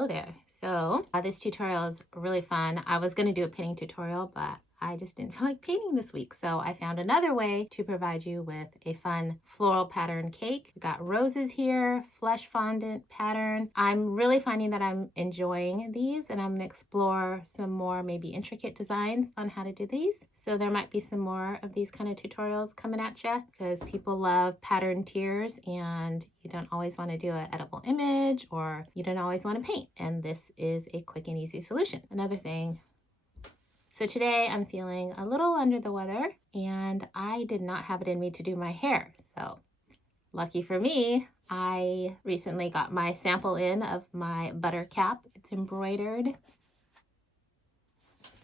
Hello there. So this tutorial is really fun. I was going to do a painting tutorial, but I just didn't feel like painting this week. So I found another way to provide you with a fun floral pattern cake. We've got roses here, flesh fondant pattern. I'm really finding that I'm enjoying these, and I'm going to explore some more maybe intricate designs on how to do these. So there might be some more of these kind of tutorials coming at you because people love pattern tiers, and you don't always want to do an edible image, or you don't always want to paint. And this is a quick and easy solution. Another thing. So today I'm feeling a little under the weather, and I did not have it in me to do my hair. So lucky for me, I recently got my sample in of my butter cap. It's embroidered. Can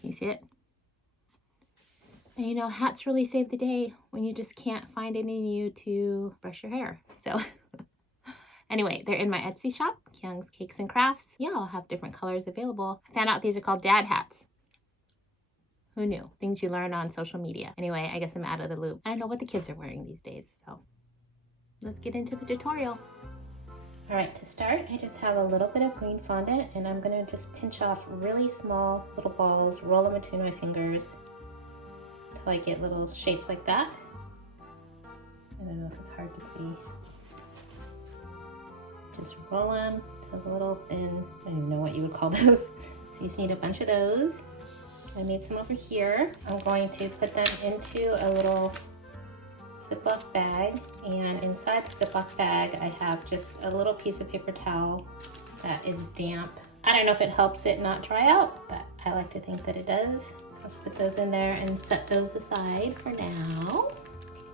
you see it? And you know, hats really save the day when you just can't find any of you to brush your hair. So anyway, they're in my Etsy shop, Kyung's Cakes and Crafts. Yeah, I'll have different colors available. I found out these are called dad hats. Who knew? Things you learn on social media. Anyway, I guess I'm out of the loop. I don't know what the kids are wearing these days, so let's get into the tutorial. All right, to start, I just have a little bit of green fondant, and I'm gonna just pinch off really small little balls, roll them between my fingers until I get little shapes like that. I don't know if it's hard to see. Just roll them to the little thin, I don't even know what you would call those. So you just need a bunch of those. I made some over here. I'm going to put them into a little Ziploc bag, and inside the Ziploc bag I have just a little piece of paper towel that is damp. I don't know if it helps it not dry out, but I like to think that it does. Let's put those in there and set those aside for now.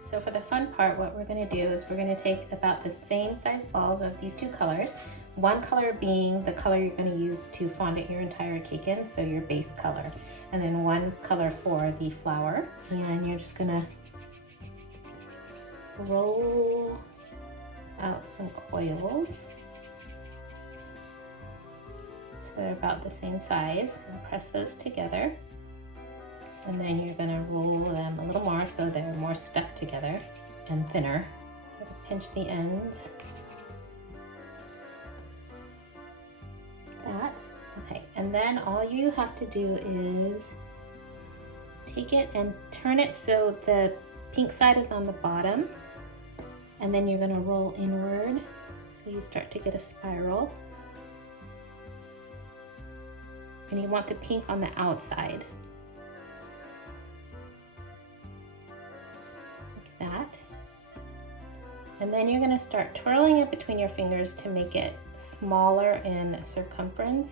So for the fun part, what we're going to do is we're going to take about the same size balls of these two colors. One color being the color you're going to use to fondant your entire cake in, so your base color. And then one color for the flower. And you're just going to roll out some coils. So they're about the same size. And press those together. And then you're going to roll them a little more so they're more stuck together and thinner. So pinch the ends. That. Okay, and then all you have to do is take it and turn it so the pink side is on the bottom, and then you're going to roll inward so you start to get a spiral. And you want the pink on the outside. Like that. And then you're going to start twirling it between your fingers to make it smaller in circumference,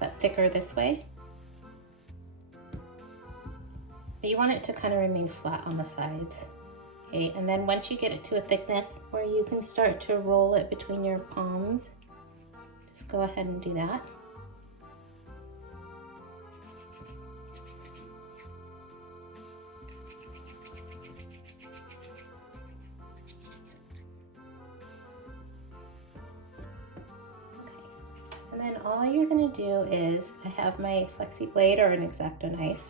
but thicker this way. But you want it to kind of remain flat on the sides. Okay, and then once you get it to a thickness where you can start to roll it between your palms, just go ahead and do that. And then all you're going to do is, I have my flexi blade or an X-Acto knife,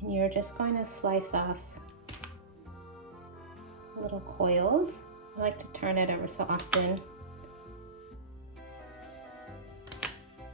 and you're just going to slice off little coils. I like to turn it ever so often.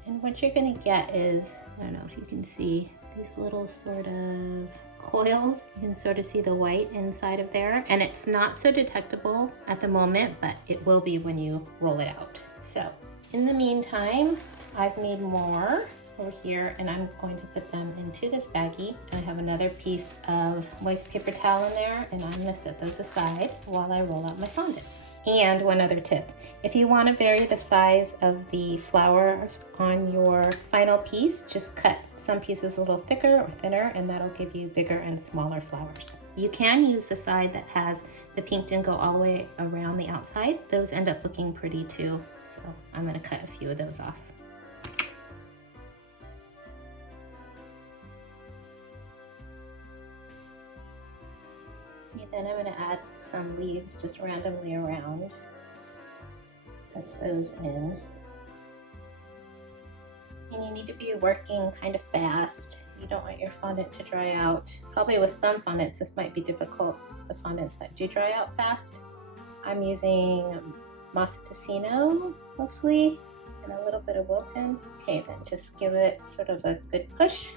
And what you're going to get is, I don't know if you can see these little sort of coils. You can sort of see the white inside of there, and it's not so detectable at the moment, but it will be when you roll it out. So in the meantime, I've made more over here, and I'm going to put them into this baggie. I have another piece of moist paper towel in there, and I'm going to set those aside while I roll out my fondant. And one other tip, if you want to vary the size of the flowers on your final piece, just cut some pieces a little thicker or thinner, and that'll give you bigger and smaller flowers. You can use the side that has the pink didn't go all the way around the outside. Those end up looking pretty too, so I'm going to cut a few of those off. Then I'm going to add some leaves just randomly around. Press those in. And you need to be working kind of fast. You don't want your fondant to dry out. Probably with some fondants this might be difficult, the fondants that do dry out fast. I'm using Massa Tessino mostly, and a little bit of Wilton. Okay, then just give it sort of a good push.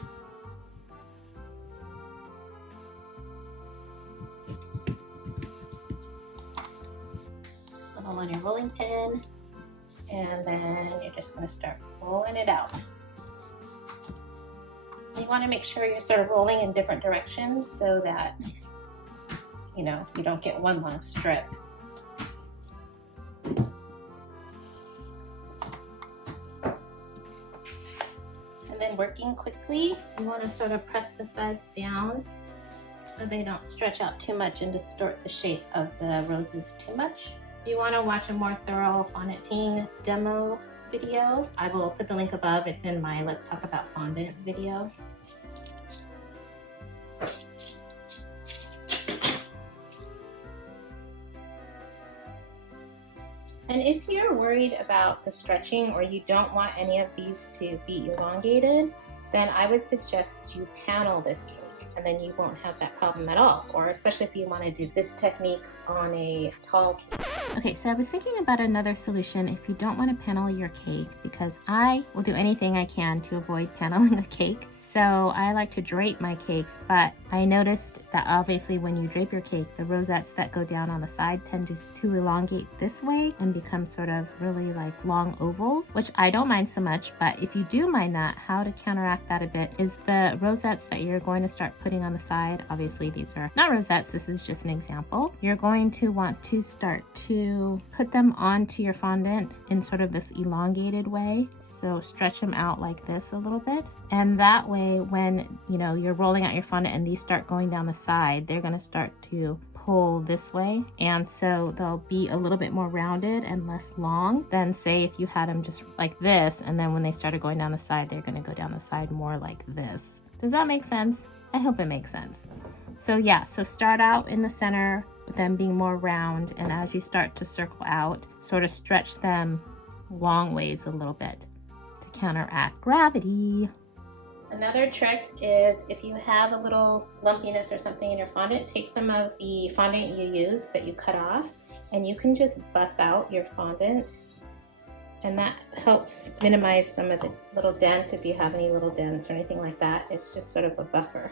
Little on your rolling pin, and then you're just going to start rolling it out. You want to make sure you're sort of rolling in different directions so that, you know, you don't get one long strip. And then working quickly, you want to sort of press the sides down so they don't stretch out too much and distort the shape of the roses too much. If you want to watch a more thorough fondanting demo video, I will put the link above. It's in my Let's Talk About Fondant video. And if you're worried about the stretching or you don't want any of these to be elongated, then I would suggest you panel this cake, and then you won't have that problem at all, or especially if you want to do this technique on a tall cake. Okay, so I was thinking about another solution if you don't want to panel your cake, because I will do anything I can to avoid paneling a cake. So I like to drape my cakes, but I noticed that obviously when you drape your cake, the rosettes that go down on the side tend just to elongate this way and become sort of really like long ovals, which I don't mind so much. But if you do mind that, how to counteract that a bit is the rosettes that you're going to start putting on the side. Obviously these are not rosettes, this is just an example. You're going to want to start to put them onto your fondant in sort of this elongated way. So stretch them out like this a little bit. And that way when, you know, you're rolling out your fondant and these start going down the side, they're gonna start to pull this way. And so they'll be a little bit more rounded and less long than say if you had them just like this, and then when they started going down the side, they're gonna go down the side more like this. Does that make sense? I hope it makes sense. So yeah, so start out in the center with them being more round, and as you start to circle out, sort of stretch them long ways a little bit to counteract gravity. Another trick is if you have a little lumpiness or something in your fondant, take some of the fondant you use that you cut off, and you can just buff out your fondant, and that helps minimize some of the little dents if you have any little dents or anything like that. It's just sort of a buffer.